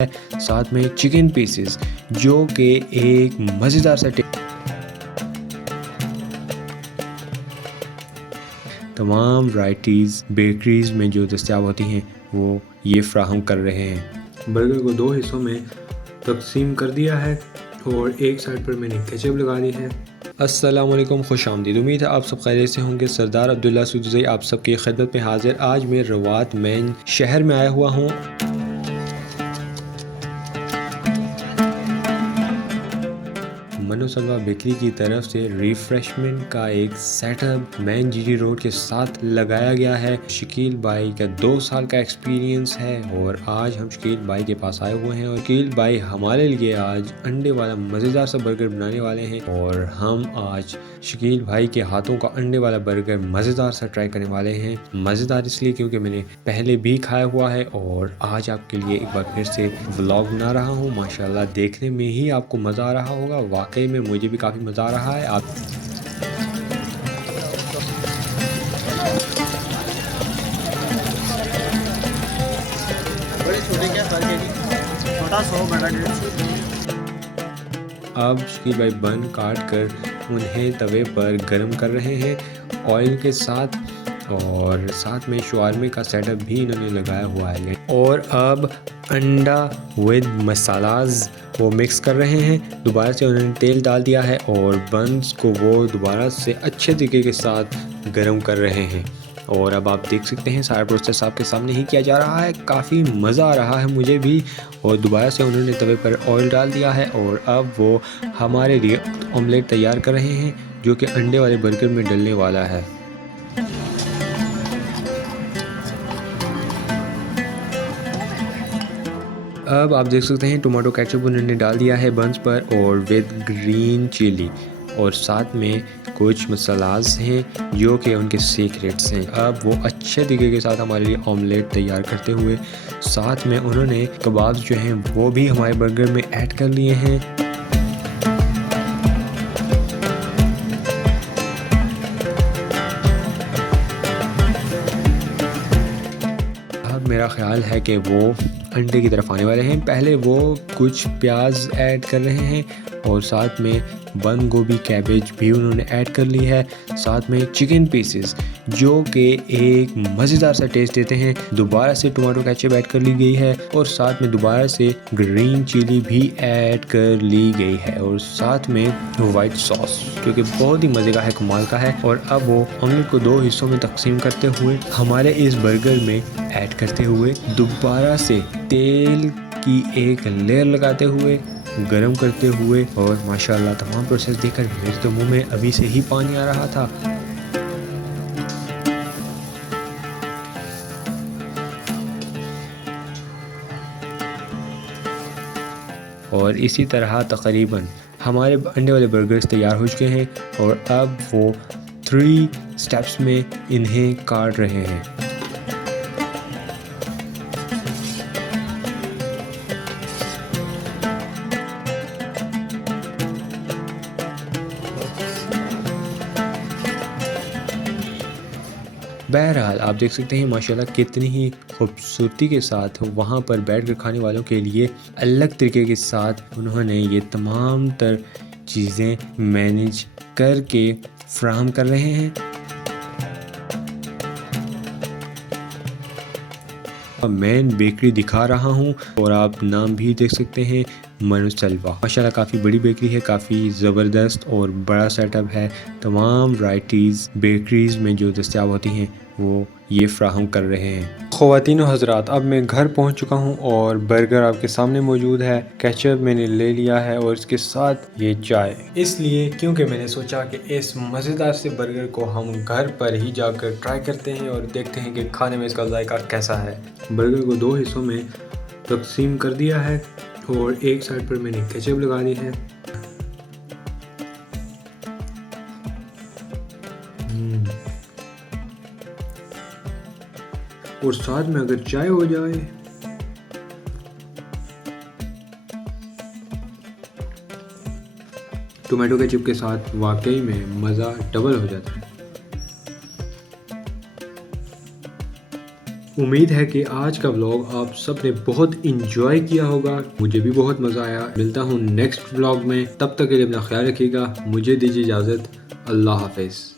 साथ में chicken pieces जो कि एक मज़ेदार सा तमाम वैराइटीज़ बेकरीज़ में जो दस्तियाब होती हैं वो ये फ्राहम कर रहे हैं। बर्गर को दो हिस्सों में तकसीम कर दिया है और एक साइड पर मैंने केचप लगा दी है। अस्सलाम वालेकुम, खुश आमदीद। उम्मीद है आप सब खैरियत से होंगे। सरदार अब्दुल्ला सूदुज़ई आप सबकी खिदमत में हाजिर। आज मैं रवात मेन शहर में आया हुआ हूँ। मनोसलवा बेकरी की तरफ से रिफ्रेशमेंट का एक सेटअप मेन जीटी रोड के साथ लगाया गया है। शकील भाई का 2 साल का एक्सपीरियंस है और आज हम शकील भाई के पास आए हुए हैं और शकील भाई हमारे लिए आज अंडे वाला मज़ेदार सा बर्गर बनाने वाले हैं और हम आज शकील भाई के हाथों का अंडे वाला बर्गर मज़ेदार सा ट्राई करने वाले हैं। मज़ेदार इसलिए क्योंकि मैंने पहले भी खाया हुआ है और आज आपके लिए एक बार फिर से व्लॉग बना रहा हूँ। माशाल्लाह देखने में ही आपको मज़ा आ रहा होगा, वाकई में मुझे भी काफ़ी मज़ा आ रहा है। आप बड़े छोटे क्या फर्क है जी? छोटा 100 बड़ा 150। अब शकील भाई बन काट कर उन्हें तवे पर गर्म कर रहे हैं ऑयल के साथ और साथ में शवारमे का सेटअप भी इन्होंने लगाया हुआ है। और अब अंडा विद मसालाज वो मिक्स कर रहे हैं। दोबारा से उन्होंने तेल डाल दिया है और बंस को वो दोबारा से अच्छे तरीके के साथ गर्म कर रहे हैं। और अब आप देख सकते हैं सारा प्रोसेस आपके सामने ही किया जा रहा है। काफ़ी मज़ा आ रहा है मुझे भी। और दोबारा से उन्होंने तवे पर ऑयल डाल दिया है और अब वो हमारे लिए ऑमलेट तैयार कर रहे हैं जो कि अंडे वाले बर्गर में डलने वाला है। अब आप देख सकते हैं टोमेटो केचप उन्होंने डाल दिया है बंस पर और विद ग्रीन चिली और साथ में कुछ मसालाज हैं जो कि उनके सीक्रेट्स हैं। अब वो अच्छे तरीके के साथ हमारे लिए ऑमलेट तैयार करते हुए साथ में उन्होंने कबाब्स जो हैं वो भी हमारे बर्गर में ऐड कर लिए हैं। अब मेरा ख्याल है कि वो अंडे की तरफ आने वाले हैं। पहले वो कुछ प्याज ऐड कर रहे हैं और साथ में बंद गोभी कैबेज भी उन्होंने ऐड कर ली है। साथ में चिकन पीसेस जो कि एक मज़ेदार सा टेस्ट देते हैं। दोबारा से टोमेटो केचप ऐड कर ली गई है और साथ में दोबारा से ग्रीन चिली भी ऐड कर ली गई है और साथ में वाइट सॉस जो कि बहुत ही मज़े का है, कमाल का है। और अब वो ऑमलेट को 2 हिस्सों में तकसीम करते हुए हमारे इस बर्गर में ऐड करते हुए दोबारा से तेल की एक लेयर लगाते हुए गरम करते हुए और माशाल्लाह तमाम प्रोसेस देखकर मेरे तो मुंह में अभी से ही पानी आ रहा था। और इसी तरह तकरीबन हमारे अंडे वाले बर्गर्स तैयार हो चुके हैं और अब वो 3 स्टेप्स में इन्हें काट रहे हैं। बहरहाल आप देख सकते हैं माशाल्लाह कितनी ही खूबसूरती के साथ वहाँ पर बैठ कर खाने वालों के लिए अलग तरीके के साथ उन्होंने ये तमाम तर चीज़ें मैनेज करके फ्राहम कर रहे हैं। मैं बेकरी दिखा रहा हूँ और आप नाम भी देख सकते हैं, मनोसलवा। माशाल्लाह काफ़ी बड़ी बेकरी है, काफ़ी ज़बरदस्त और बड़ा सेटअप है। तमाम वैराइटीज़ बेकरीज़ में जो दस्तियाब होती हैं वो ये फ्राहम कर रहे हैं। ख़वातीन और हज़रात, अब मैं घर पहुंच चुका हूं और बर्गर आपके सामने मौजूद है। केचप मैंने ले लिया है और इसके साथ ये चाय, इसलिए क्योंकि मैंने सोचा कि इस मज़ेदार से बर्गर को हम घर पर ही जाकर ट्राई करते हैं और देखते हैं कि खाने में इसका जायका कैसा है। बर्गर को 2 हिस्सों में तकसीम कर दिया है और एक साइड पर मैंने केचप लगा दी है। और साथ में अगर चाय हो जाए टोमेटो केचप के साथ, वाकई में मज़ा डबल हो जाता है। उम्मीद है कि आज का व्लॉग आप सब ने बहुत इंजॉय किया होगा। मुझे भी बहुत मज़ा आया। मिलता हूँ नेक्स्ट व्लॉग में, तब तक के लिए अपना ख्याल रखिएगा। मुझे दीजिए इजाज़त। अल्लाह हाफिज़।